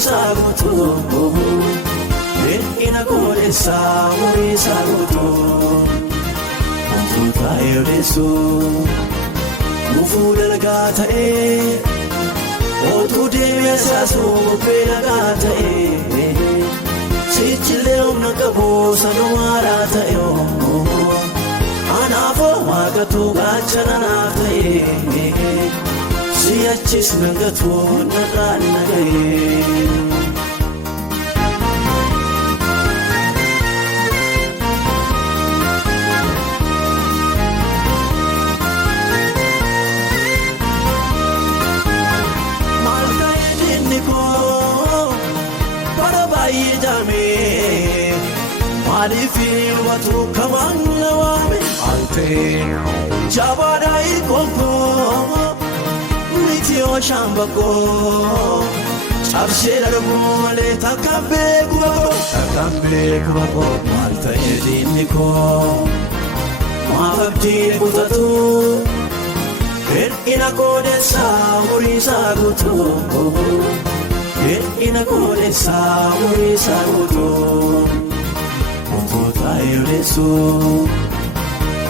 sagutu ina kore sagutu Mufuta yodesu Mufu dalgata Otu demesa so pelagata Sichile umnakabo sanuarata Anafo magatu gachananata Siyachis nagatu nakanagaye Malifin watu kamanga wame ante Jabada ikonko Nitio shambako Chabshira rumole takambe kubako Malta yediniko Mafabdi kutatu Ina kodesa urisa gutu Ina kodesa urisa gutu Mufuta yodesu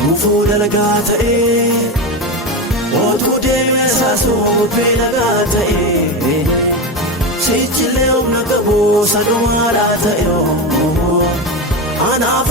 Mufu dalgata Otu demesa so pelagata Sichile umnakabo sanuarata Anafo